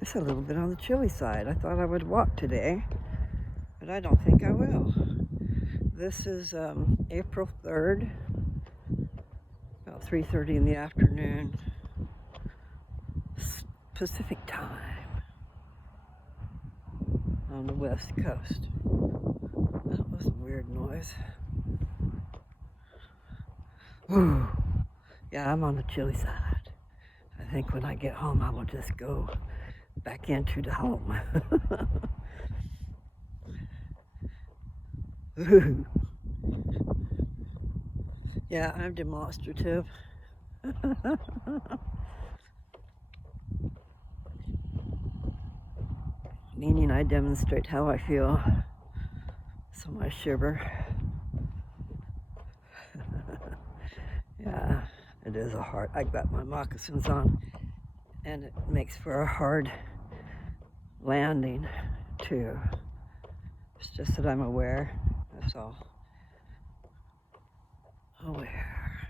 It's a little bit on the chilly side. I thought I would walk today, but I don't think I will. This is April 3rd, about 3:30 in the afternoon, Pacific time on the West Coast. That was a weird noise. Ooh. Yeah, I'm on the chilly side. I think when I get home, I will just go back into the home. Ooh. Yeah, I'm demonstrative. Meaning I demonstrate how I feel. So I shiver. Yeah, it is a hard. I got my moccasins on, and it makes for a hard landing too. It's just that I'm aware. That's all. Aware.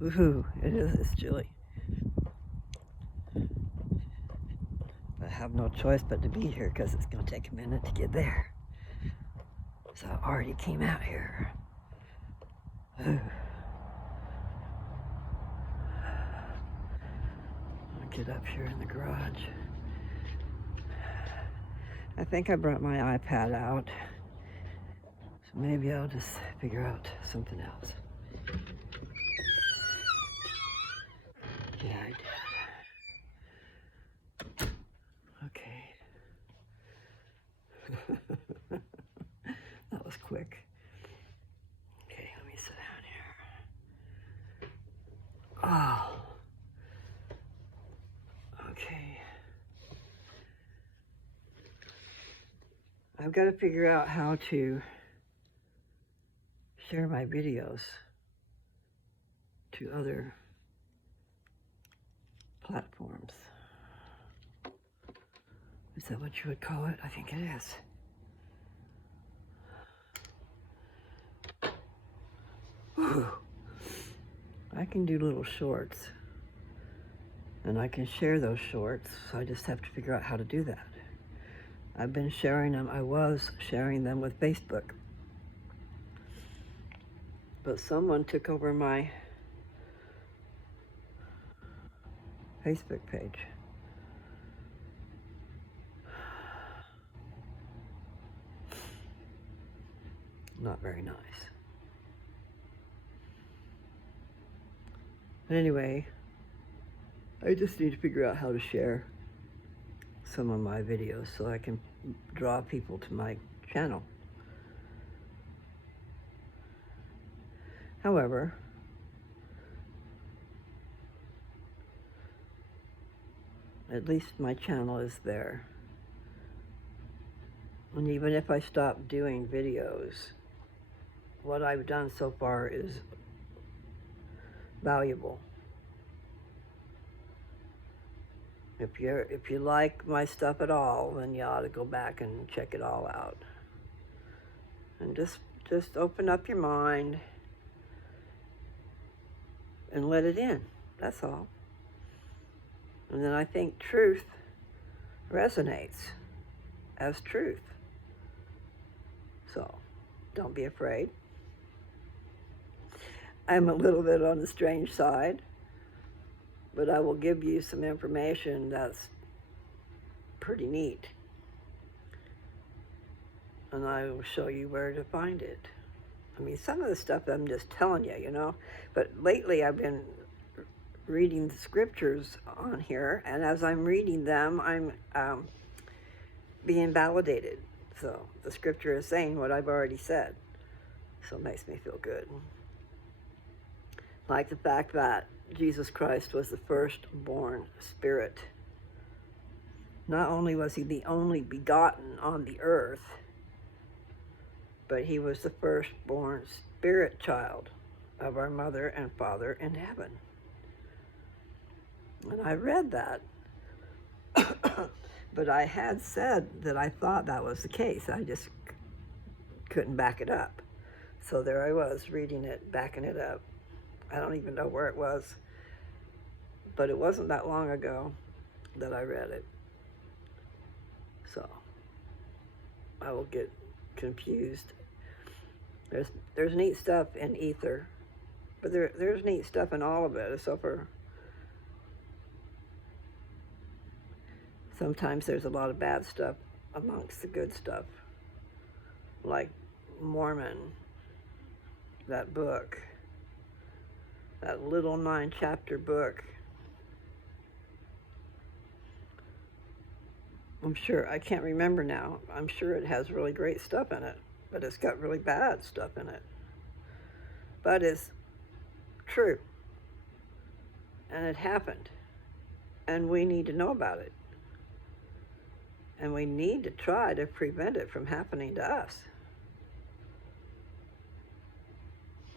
Woohoo! It is. It's chilly. I have no choice but to be here because it's going to take a minute to get there. So I already came out here. Ooh. I'll get up here in the garage. I think I brought my iPad out. So maybe I'll just figure out something else. Yeah, I did. Okay. That was quick. Okay, let me sit down here. Oh. Okay. I've got to figure out how to share my videos to other platforms. Is that what you would call it? I think it is. Whew. I can do little shorts, and I can share those shorts, so I just have to figure out how to do that. I've been sharing them. I was sharing them with Facebook, but someone took over my Facebook page. Not very nice. But anyway, I just need to figure out how to share some of my videos so I can draw people to my channel. However, at least my channel is there. And even if I stop doing videos, what I've done so far is valuable. If you like my stuff at all, then you ought to go back and check it all out. And just open up your mind and let it in. That's all. And then I think truth resonates as truth. So don't be afraid. I'm a little bit on the strange side, but I will give you some information that's pretty neat. And I will show you where to find it. I mean, some of the stuff I'm just telling you, you know, but lately I've been reading the scriptures on here, and as I'm reading them, I'm being validated. So the scripture is saying what I've already said. So it makes me feel good. Like the fact that Jesus Christ was the firstborn spirit. Not only was he the only begotten on the earth, but he was the firstborn spirit child of our mother and father in heaven. And I read that, but I had said that I thought that was the case. I just couldn't back it up. So there I was reading it, backing it up. I don't even know where it was. but it wasn't that long ago that I read it. So I will get confused. There's neat stuff in Ether, but there's neat stuff in all of it, except for sometimes there's a lot of bad stuff amongst the good stuff, like Mormon, that book, that little 9-chapter book. I'm sure, I can't remember now, I'm sure it has really great stuff in it, but it's got really bad stuff in it. But it's true, and it happened, and we need to know about it, and we need to try to prevent it from happening to us.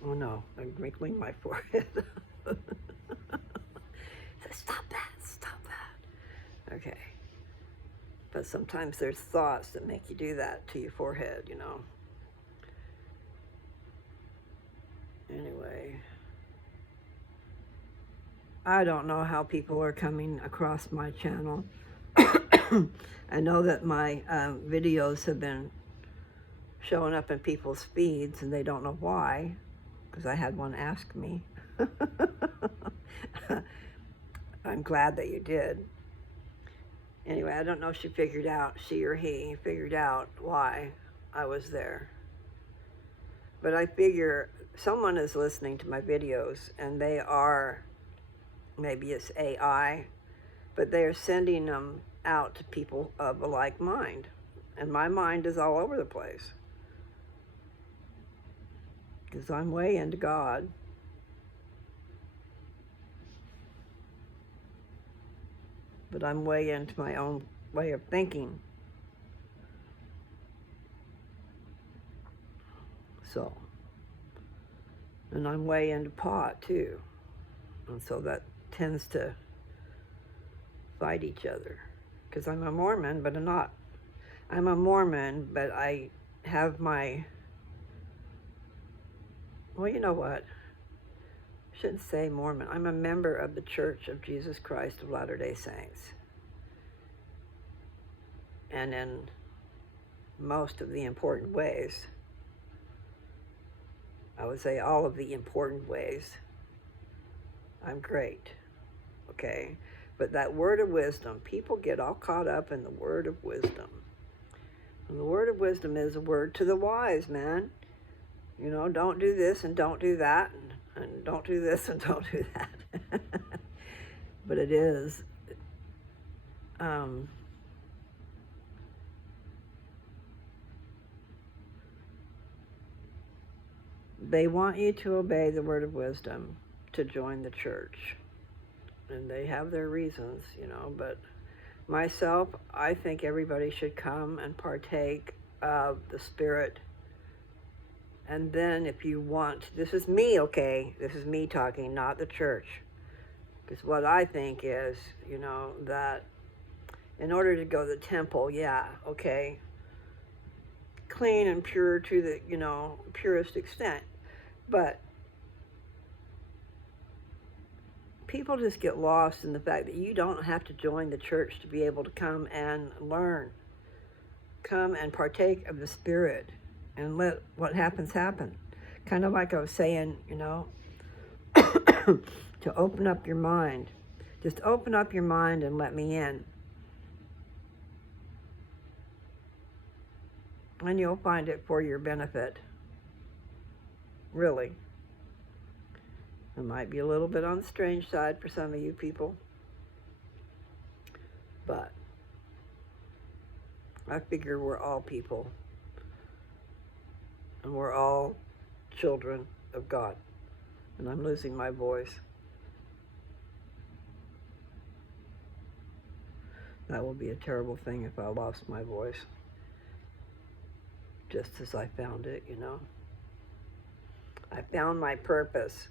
Oh no, I'm wrinkling my forehead. Stop that. Okay. But sometimes there's thoughts that make you do that to your forehead, you know. Anyway, I don't know how people are coming across my channel. I know that my videos have been showing up in people's feeds and they don't know why, because I had one ask me. I'm glad that you did. Anyway, I don't know if she or he figured out why I was there. But I figure someone is listening to my videos and they are, maybe it's AI, but they are sending them out to people of a like mind. And my mind is all over the place, because I'm way into God. But I'm way into my own way of thinking. So, and I'm way into pot too. And so that tends to fight each other. Because I'm a Mormon, but I'm a Mormon, but I have my, well, you know what? I shouldn't say Mormon. I'm a member of the Church of Jesus Christ of Latter-day Saints. And in most of the important ways, I would say all of the important ways, I'm great, okay? But that word of wisdom, people get all caught up in the word of wisdom. And the word of wisdom is a word to the wise, man. You know, don't do this and don't do that, and don't do this and don't do that. But it is. They want you to obey the word of wisdom to join the church. And they have their reasons, you know, but myself, I think everybody should come and partake of the Spirit. And then if you want, this is me, okay? This is me talking, not the church. Because what I think is, you know, that in order to go to the temple, yeah, okay, clean and pure to the, you know, purest extent. But people just get lost in the fact that you don't have to join the church to be able to come and learn. Come and partake of the Spirit and let what happens happen. Kind of like I was saying, you know, to open up your mind. Just open up your mind and let me in. And you'll find it for your benefit. Really. It might be a little bit on the strange side for some of you people, but I figure we're all people, and we're all children of God. And I'm losing my voice. That will be a terrible thing if I lost my voice, just as I found it, you know. I found my purpose.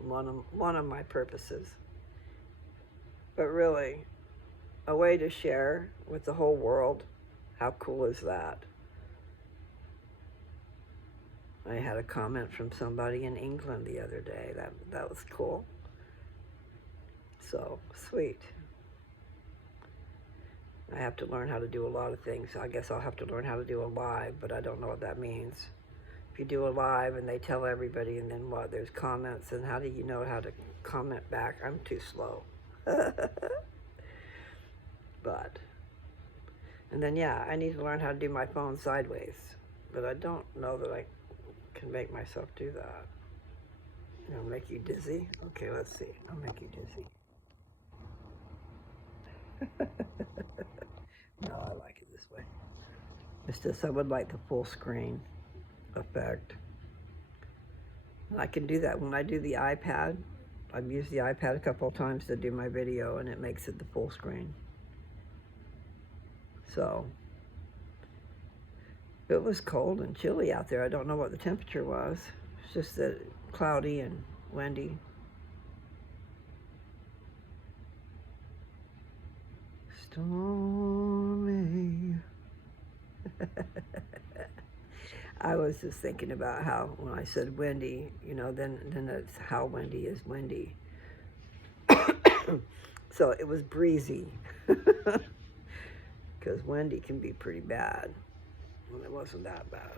One of my purposes. But really, a way to share with the whole world. How cool is that? I had a comment from somebody in England the other day. That was cool. So, sweet. I have to learn how to do a lot of things. I guess I'll have to learn how to do a live, but I don't know what that means. If you do a live and they tell everybody, and then what, there's comments, and how do you know how to comment back? I'm too slow. But, and then yeah, I need to learn how to do my phone sideways, but I don't know that I can make myself do that. I'll make you dizzy? Okay, let's see. I'll make you dizzy. No, I like it this way. It's just I would like the full screen effect. And I can do that when I do the iPad. I've used the iPad a couple of times to do my video, and it makes it the full screen. So, it was cold and chilly out there. I don't know what the temperature was. It's just that cloudy and windy. Stormy. I was just thinking about how when I said windy, you know, then it's how windy is windy. So it was breezy. Because windy can be pretty bad. Well, it wasn't that bad.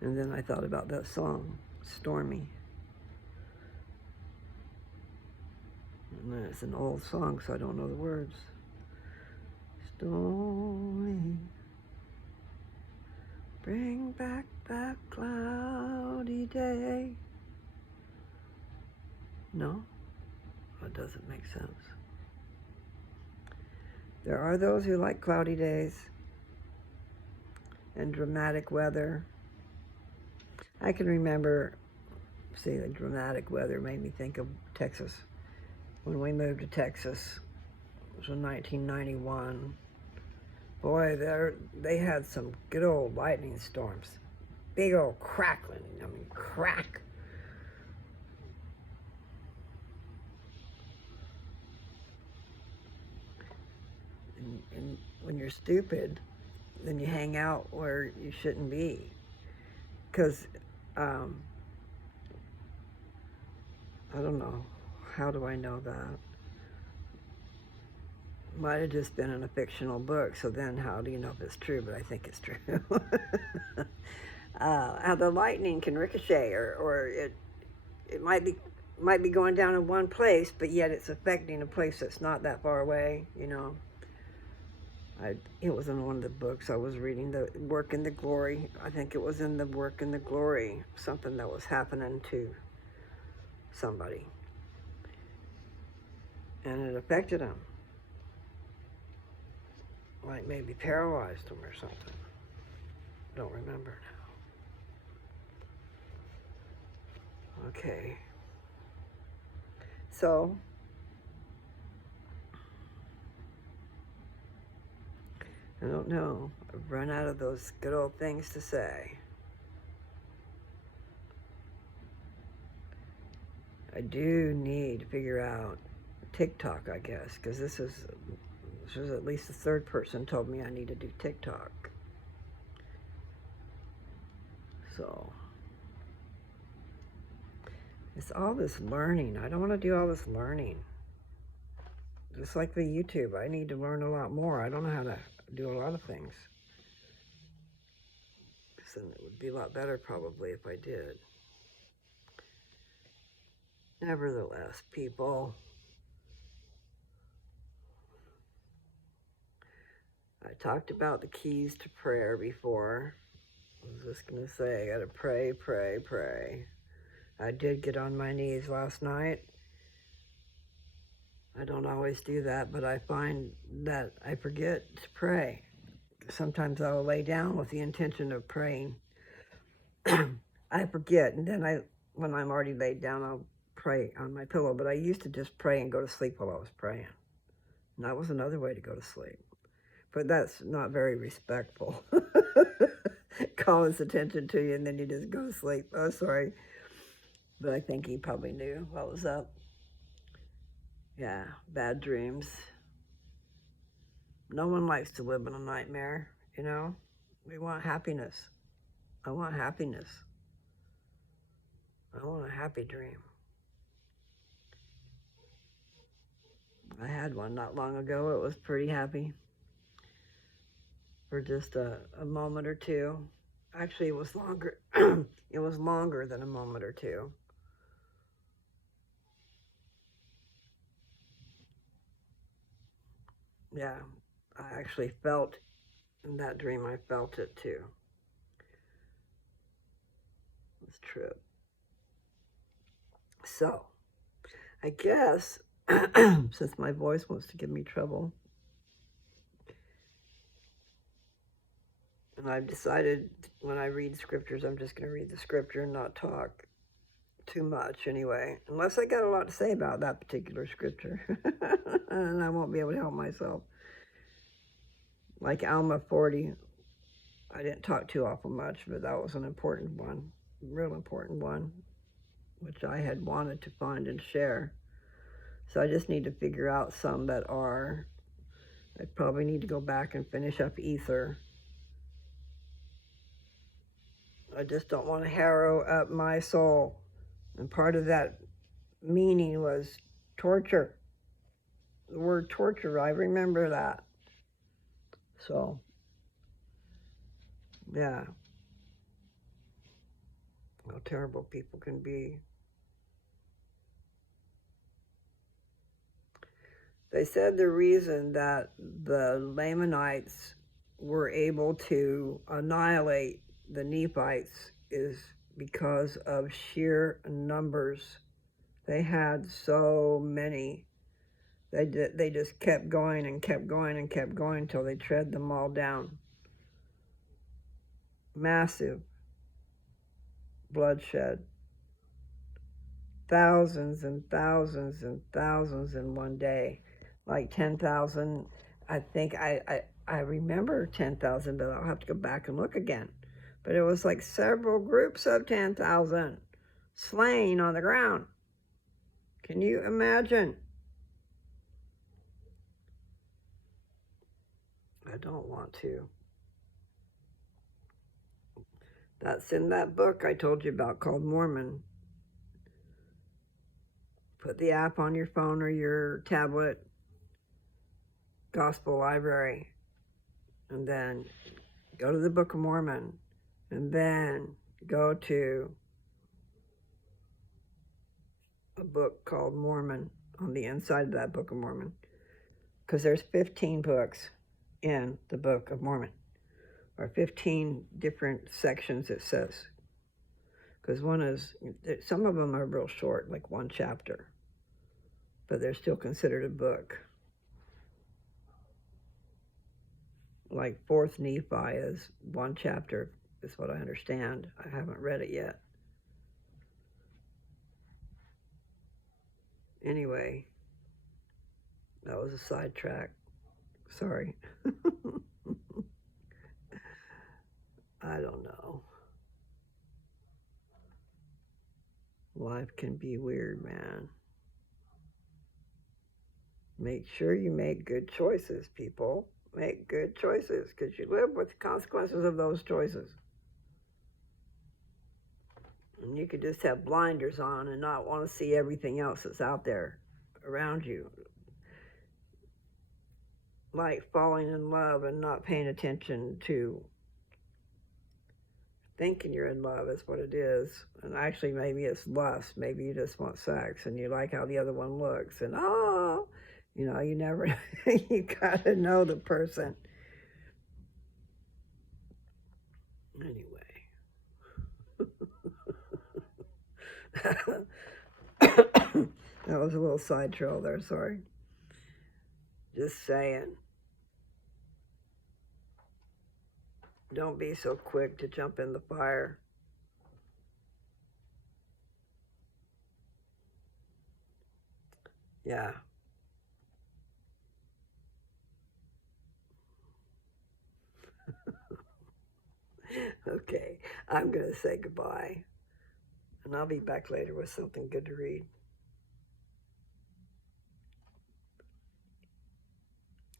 And then I thought about that song, Stormy. And it's an old song, so I don't know the words. Stormy, bring back that cloudy day. No, that doesn't make sense. There are those who like cloudy days and dramatic weather. I can remember, see, the dramatic weather made me think of Texas. When we moved to Texas, it was in 1991. Boy, they had some good old lightning storms. Big old crackling, I mean, crack. And when you're stupid, then you hang out where you shouldn't be. Because, I don't know, how do I know that? Might have just been in a fictional book, so then how do you know if it's true? But I think it's true. How the lightning can ricochet, or it might be going down in one place, but yet it's affecting a place that's not that far away, you know. It was in one of the books I was reading, The Work and the Glory. I think it was in The Work and the Glory, something that was happening to somebody. And it affected them. Like maybe paralyzed them or something. Don't remember now. Okay. So, I don't know. I've run out of those good old things to say. I do need to figure out TikTok, I guess, because this was at least the third person told me I need to do TikTok. So, it's all this learning. I don't want to do all this learning. Just like the YouTube, I need to learn a lot more. I don't know how to do a lot of things. Then it would be a lot better probably if I did. Nevertheless, people, I talked about the keys to prayer before. I was just going to say, I got to pray, pray, pray. I did get on my knees last night. I don't always do that, but I find that I forget to pray. Sometimes I'll lay down with the intention of praying. I forget, and then when I'm already laid down, I'll pray on my pillow. But I used to just pray and go to sleep while I was praying. And that was another way to go to sleep. But that's not very respectful. Call his attention to you and then you just go to sleep. Oh, sorry. But I think he probably knew what was up. Yeah, bad dreams. No one likes to live in a nightmare, you know? We want happiness. I want happiness. I want a happy dream. I had one not long ago. It was pretty happy for just a moment or two. Actually, it was longer. It was longer than a moment or two. Yeah, I actually felt in that dream, I felt it too. It's true. So, I guess, since my voice wants to give me trouble, and I've decided when I read scriptures, I'm just going to read the scripture and not talk too much anyway, unless I got a lot to say about that particular scripture, and I won't be able to help myself. Like Alma 40, I didn't talk too awful much, but that was an important one, real important one, which I had wanted to find and share. So I just need to figure out some that are. I probably need to go back and finish up Ether. I just don't want to harrow up my soul. And part of that meaning was torture. The word torture, I remember that. So, yeah, how terrible people can be. They said the reason that the Lamanites were able to annihilate the Nephites is because of sheer numbers. They had so many. They just kept going and kept going and kept going until they tread them all down. Massive bloodshed. Thousands and thousands and thousands in one day. Like 10,000. I think I remember 10,000, but I'll have to go back and look again. But it was like several groups of 10,000 slain on the ground. Can you imagine? I don't want to. That's in that book I told you about called Mormon. Put the app on your phone or your tablet, Gospel Library, and then go to the Book of Mormon, and then go to a book called Mormon on the inside of that Book of Mormon, because there's 15 books in the Book of Mormon, or 15 different sections it says, because one is, some of them are real short, like one chapter, but they're still considered a book. Like 4th Nephi is one chapter, is what I understand. I haven't read it yet. Anyway, that was a sidetrack. Sorry. I don't know. Life can be weird, man. Make sure you make good choices, people. Make good choices, because you live with the consequences of those choices. And you could just have blinders on and not want to see everything else that's out there around you. Like falling in love and not paying attention to thinking you're in love is what it is. And actually, maybe it's lust. Maybe you just want sex and you like how the other one looks. And you never, you gotta know the person. Anyway. That was a little side trail there, sorry. Just saying. Don't be so quick to jump in the fire. Yeah. Okay, I'm going to say goodbye. And I'll be back later with something good to read.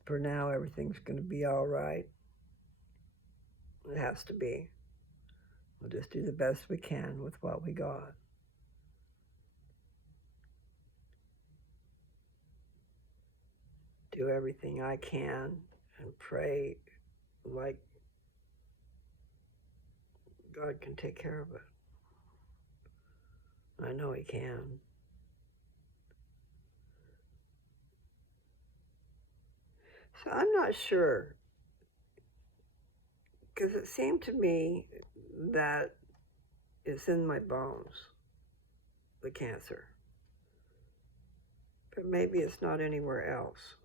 For now, everything's going to be all right. It has to be. We'll just do the best we can with what we got. do everything I can and pray like God can take care of it. I know He can. So I'm not sure, because it seemed to me that it's in my bones, the cancer. But maybe it's not anywhere else.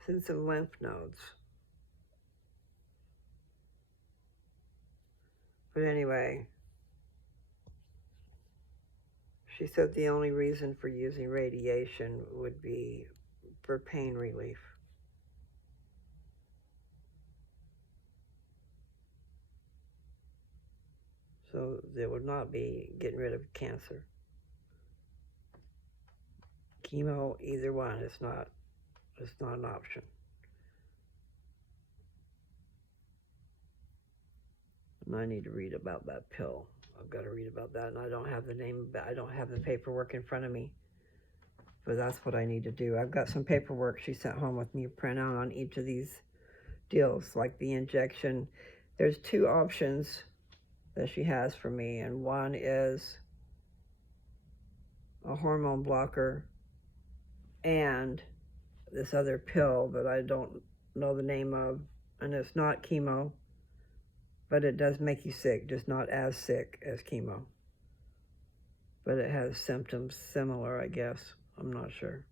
It's in some lymph nodes. But anyway, she said the only reason for using radiation would be for pain relief. So they would not be getting rid of cancer. Chemo, either one, it's not an option. And I need to read about that pill. I've got to read about that, and I don't have the name, I don't have the paperwork in front of me. But that's what I need to do. I've got some paperwork she sent home with me to print out on each of these deals, like the injection. There's 2 options that she has for me, and one is a hormone blocker and this other pill that I don't know the name of, and it's not chemo, but it does make you sick, just not as sick as chemo. But it has symptoms similar, I guess. I'm not sure.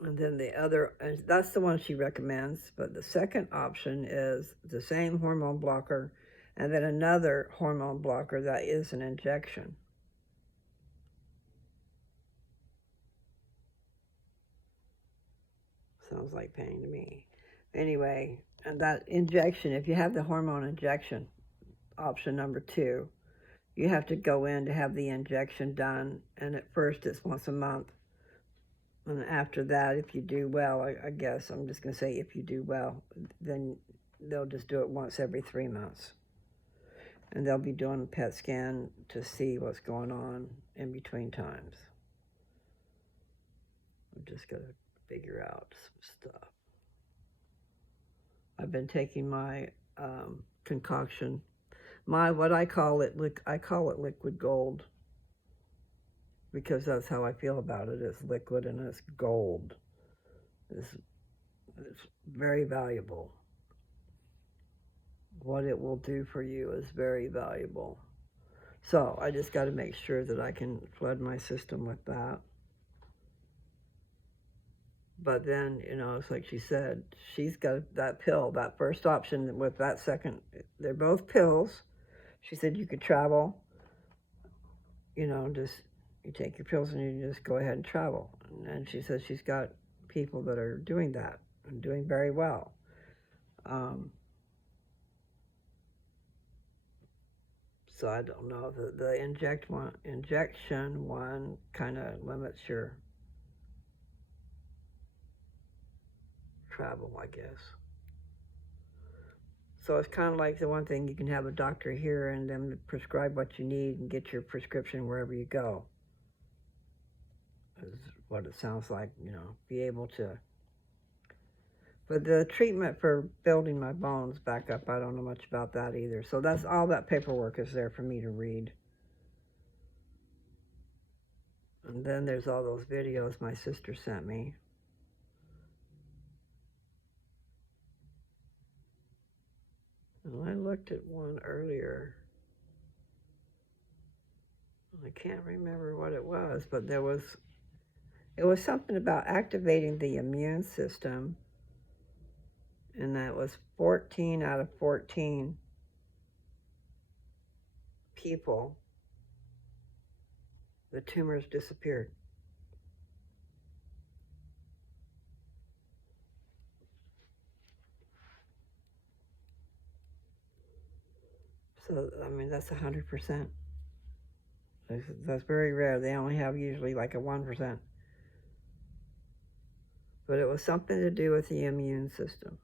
And then the other, and that's the one she recommends, but the second option is the same hormone blocker and then another hormone blocker that is an injection. Sounds like pain to me. Anyway, and that injection, if you have the hormone injection, option number 2, you have to go in to have the injection done, and at first it's once a month. And after that, if you do well, I guess I'm just going to say if you do well, then they'll just do it once every 3 months. And they'll be doing a PET scan to see what's going on in between times. I'm just going to figure out some stuff. I've been taking my concoction, what I call it liquid gold, because that's how I feel about it. It's liquid and it's gold. It's very valuable. What it will do for you is very valuable. So I just got to make sure that I can flood my system with that. But then, it's like she said, she's got that pill, that first option with that second. They're both pills. She said you could travel, just you take your pills and you just go ahead and travel. And she says she's got people that are doing that and doing very well. So I don't know. The injection one kind of limits your travel, I guess. So it's kind of like the one thing, you can have a doctor here and then prescribe what you need and get your prescription wherever you go. Is what it sounds like, be able to. But the treatment for building my bones back up, I don't know much about that either. So that's all that paperwork is there for me to read. And then there's all those videos my sister sent me. And I looked at one earlier. I can't remember what it was, but it was something about activating the immune system. And that was 14 out of 14 people, the tumors disappeared. So, that's 100%. That's very rare. They only have usually like a 1%. But it was something to do with the immune system.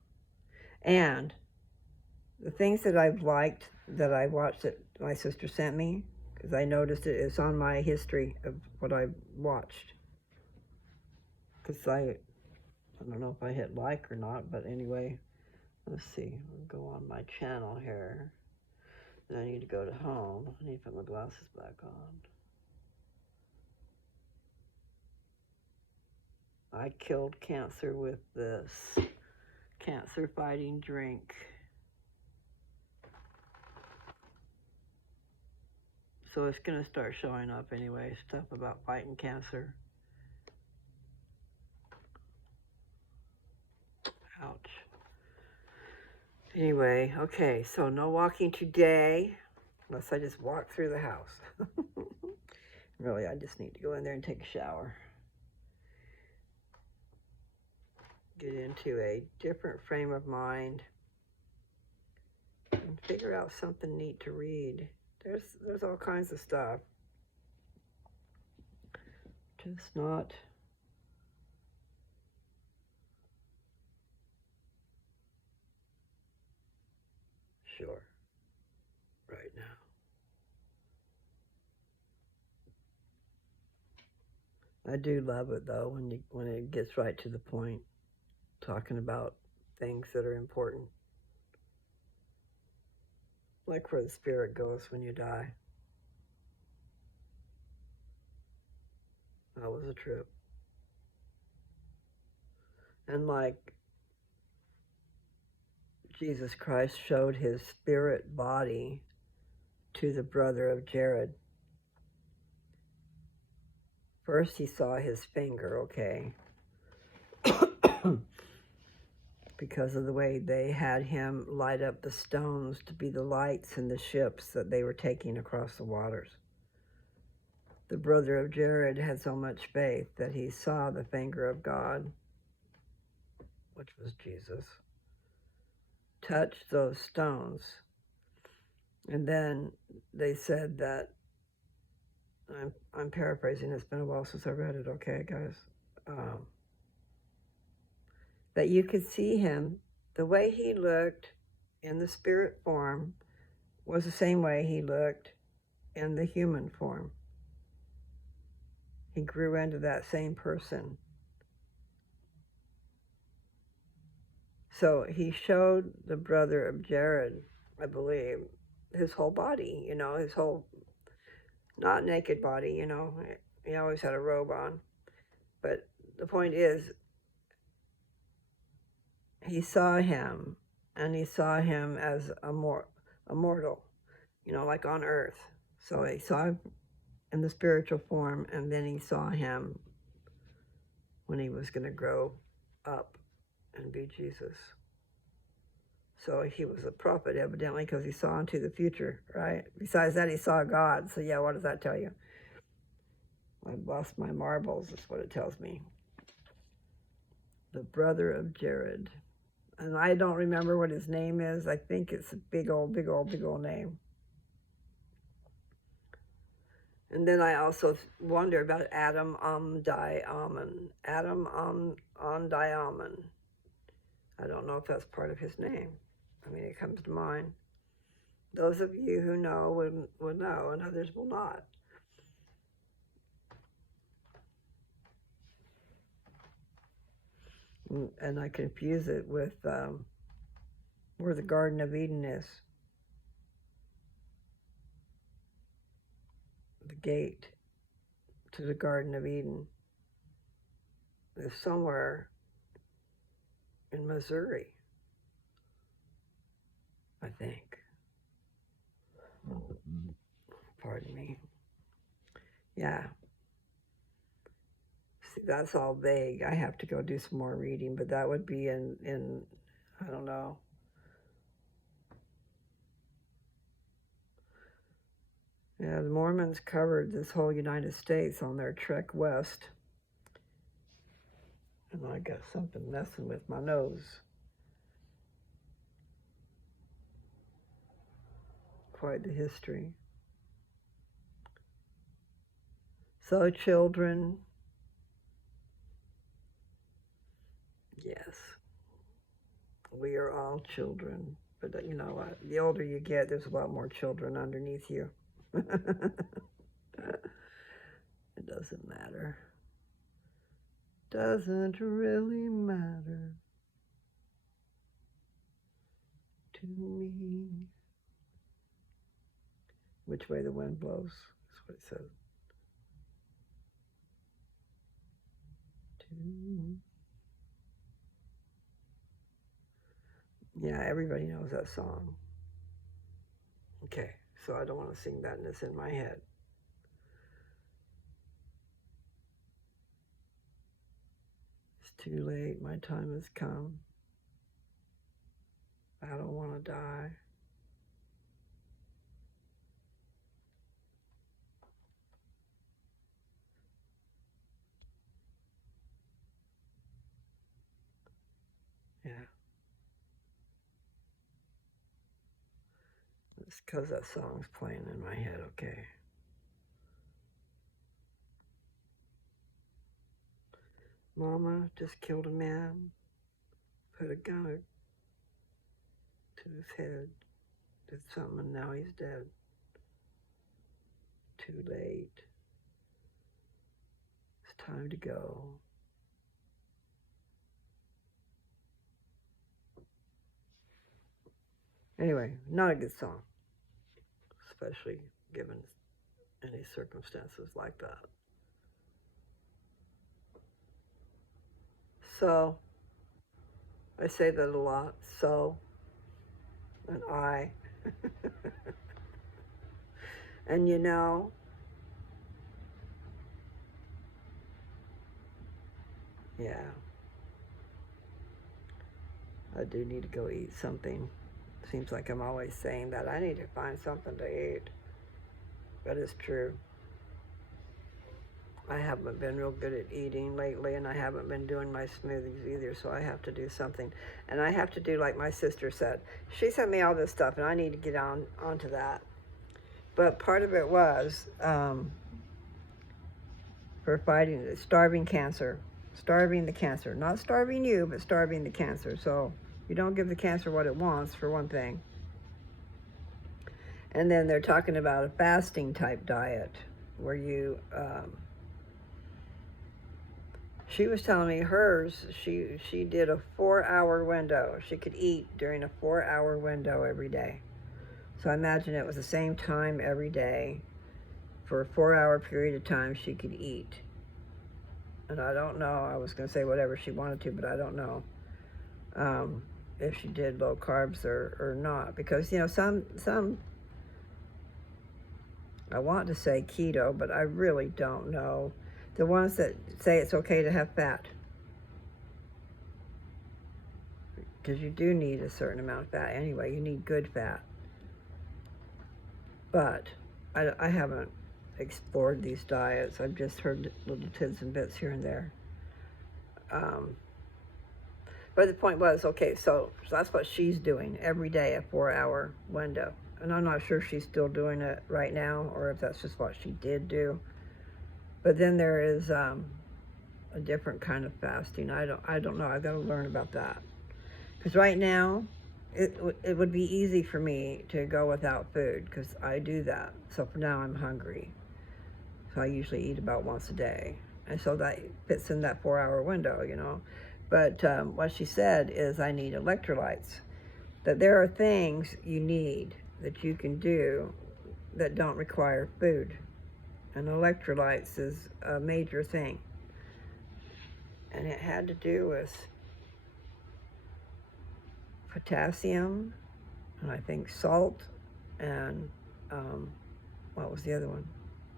And the things that I've liked that I watched that my sister sent me, because I noticed it's on my history of what I watched. Because I don't know if I hit like or not, but anyway, let's see. I'll go on my channel here. Then I need to go to home. I need to put my glasses back on. I killed cancer with this cancer fighting drink. So it's going to start showing up anyway, stuff about fighting cancer. Ouch. Anyway, okay, so no walking today, unless I just walk through the house. Really, I just need to go in there and take a shower. Get into a different frame of mind and figure out something neat to read. There's all kinds of stuff. Just not sure right now. I do love it though when it gets right to the point, talking about things that are important. Like where the spirit goes when you die. That was a trip. And like Jesus Christ showed his spirit body to the brother of Jared. First he saw his finger, okay, because of the way they had him light up the stones to be the lights in the ships that they were taking across the waters. The brother of Jared had so much faith that he saw the finger of God, which was Jesus, touch those stones. And then they said that, I'm paraphrasing, it's been a while since I read it, okay, guys, that you could see him, the way he looked in the spirit form was the same way he looked in the human form. He grew into that same person. So he showed the brother of Jared, I believe, his whole body, his whole, not naked body, he always had a robe on. But the point is, he saw him, and he saw him as a mortal, like on earth. So he saw him in the spiritual form, and then he saw him when he was going to grow up and be Jesus. So he was a prophet, evidently, because he saw into the future, right? Besides that, he saw God. So yeah, what does that tell you? I've lost my marbles, is what it tells me. The brother of Jared. And I don't remember what his name is. I think it's a big old name. And then I also wonder about Adam Diamond. Adam Diamond. I don't know if that's part of his name. I mean, it comes to mind. Those of you who know would know, and others will not. And I confuse it with where the Garden of Eden is. The gate to the Garden of Eden is somewhere in Missouri, I think. Pardon me. Yeah. See, that's all vague. I have to go do some more reading, but that would be in I don't know. Yeah, the Mormons covered this whole United States on their trek west. And I got something messing with my nose. Quite the history. So, children, yes, we are all children. But you know what? The older you get, there's a lot more children underneath you. It doesn't matter. Doesn't really matter to me. Which way the wind blows, is what it says. To me. Yeah, everybody knows that song. Okay, so I don't want to sing that and it's in my head. It's too late, my time has come. I don't want to die. Yeah. It's because that song's playing in my head, okay. Mama just killed a man, put a gun to his head, did something, and now he's dead. Too late. It's time to go. Anyway, not a good song, especially given any circumstances like that. So, I say that a lot. So, and I. And you know, yeah, I do need to go eat something. Seems like I'm always saying that. I need to find something to eat. But it's true. I haven't been real good at eating lately, and I haven't been doing my smoothies either, so I have to do something. And I have to do like my sister said. She sent me all this stuff, and I need to get onto that. But part of it was for fighting, starving cancer. Starving the cancer. Not starving you, but starving the cancer. So you don't give the cancer what it wants, for one thing. And then they're talking about a fasting type diet where you, she was telling me hers, she did a 4-hour window. She could eat during a 4-hour window every day. So I imagine it was the same time every day. For a 4-hour period of time, she could eat. And I don't know, I was going to say whatever she wanted to, but I don't know if she did low carbs or not. Because, you know, some, I want to say keto, but I really don't know. The ones that say it's okay to have fat. Because you do need a certain amount of fat anyway. You need good fat. But I haven't explored these diets. I've just heard little tidbits and bits here and there. But the point was, okay, so that's what she's doing every day, a 4-hour window. And I'm not sure she's still doing it right now or if that's just what she did do. But then there is a different kind of fasting. I don't know. I've got to learn about that. Because right now, it would be easy for me to go without food because I do that. So for now, I'm hungry. So I usually eat about once a day. And so that fits in that 4-hour window, you know. But what she said is I need electrolytes. That there are things you need that you can do that don't require food. And electrolytes is a major thing. And it had to do with potassium, and I think salt, and what was the other one?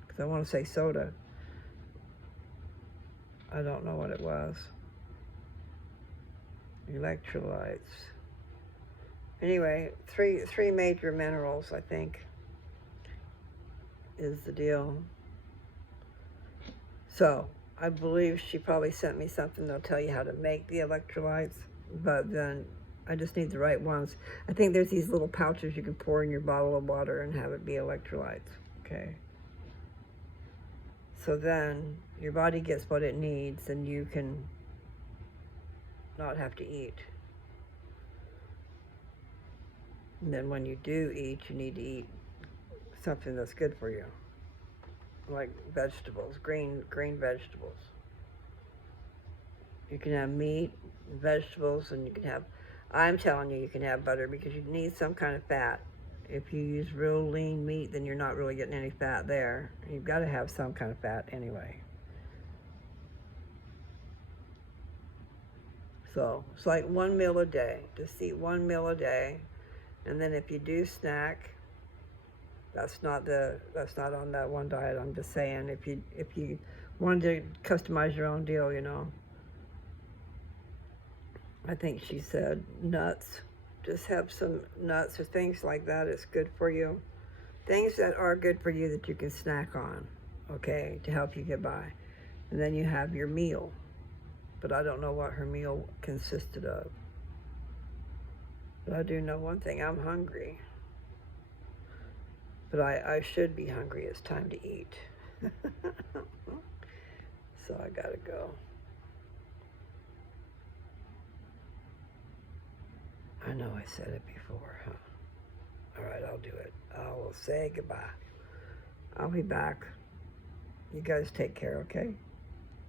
Because I want to say soda. I don't know what it was. Electrolytes. Anyway, three major minerals, I think, is the deal. So, I believe she probably sent me something that'll tell you how to make the electrolytes, but then I just need the right ones. I think there's these little pouches you can pour in your bottle of water and have it be electrolytes, okay? So then your body gets what it needs and you can not have to eat. And then when you do eat, you need to eat something that's good for you, like vegetables, green vegetables. You can have meat, vegetables, and you can have, I'm telling you, you can have butter because you need some kind of fat. If you use real lean meat, then you're not really getting any fat there. You've got to have some kind of fat anyway. So it's like one meal a day. Just eat one meal a day. And then if you do snack, that's not on that one diet. I'm just saying if you wanted to customize your own deal, you know. I think she said nuts. Just have some nuts or things like that. It's good for you. Things that are good for you that you can snack on, okay, to help you get by. And then you have your meal. But I don't know what her meal consisted of. But I do know one thing, I'm hungry. But I should be hungry. It's time to eat. So I gotta go. I know I said it before, huh? All right, I'll do it. I will say goodbye. I'll be back. You guys take care, okay?